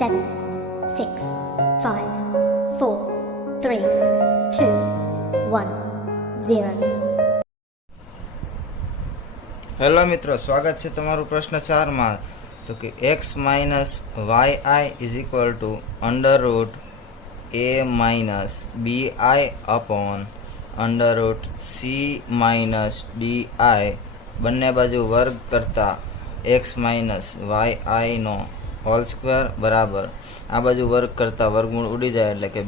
seven, six, five, four, three, two, one, zero. Hello મિત્રો સ્વાગત છે તમારું પ્રશ્ન ચારમાં તો કે X minus Y I is equal to under root A minus B I upon under root C minus D I બંને બાજુ વર્ગ કરતાં એક્સ માઇનસ વાય આઈનો હોલ સ્ક્વેર બરાબર. આ બાજુ વર્ગ કરતાં વર્ગમૂળ ઉડી જાય એટલે કે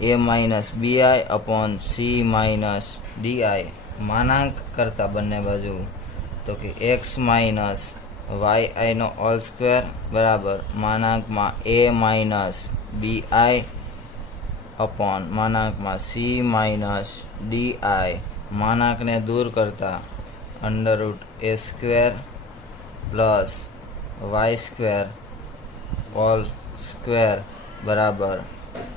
A minus B I upon C minus D I. માનાંક કરતાં બંને બાજુ તો કે એક્સ માઇનસ વાય આઈનો હોલ સ્ક્વેર બરાબર. માનાંકમાં A minus B I upon માનાંકમાં C minus D I. માનાંકને દૂર કરતા under root A square plus Y square whole square બરાબર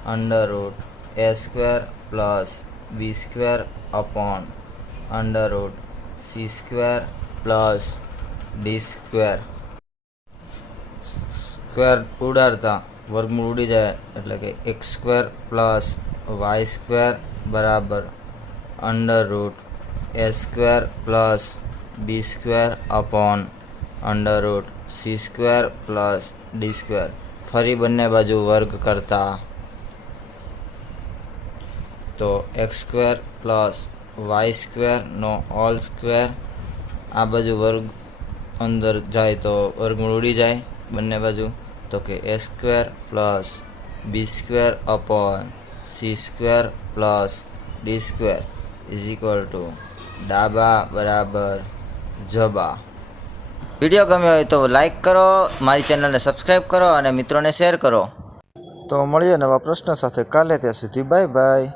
under root A square plus B square upon under root C square plus D square square ઉડાડતા વર્ગમૂળ ઉડી જાય એટલે કે X square plus Y square બરાબર under root A square plus B square upon under root C square plus D square. ફરી બંને બાજુ વર્ગ કરતા. તો એક્સ સ્ક્વેર પ્લસ વાય સ્ક્વેરનો ઓલ સ્ક્વેર. આ બાજુ વર્ગ અંદર જાય તો વર્ગમૂળ ઉડી જાય બંને બાજુ. તો કે A square plus B square upon C square plus D square is equal to ડાબા બરાબર જબા. વીડિયો ગમ્યો હોય તો લાઈક કરો, મારી ચેનલને સબસ્ક્રાઈબ કરો અને મિત્રોને શેર કરો. તો મળીએ નવા પ્રશ્ન સાથે. કાલે ત્યાં સુધી બાય બાય.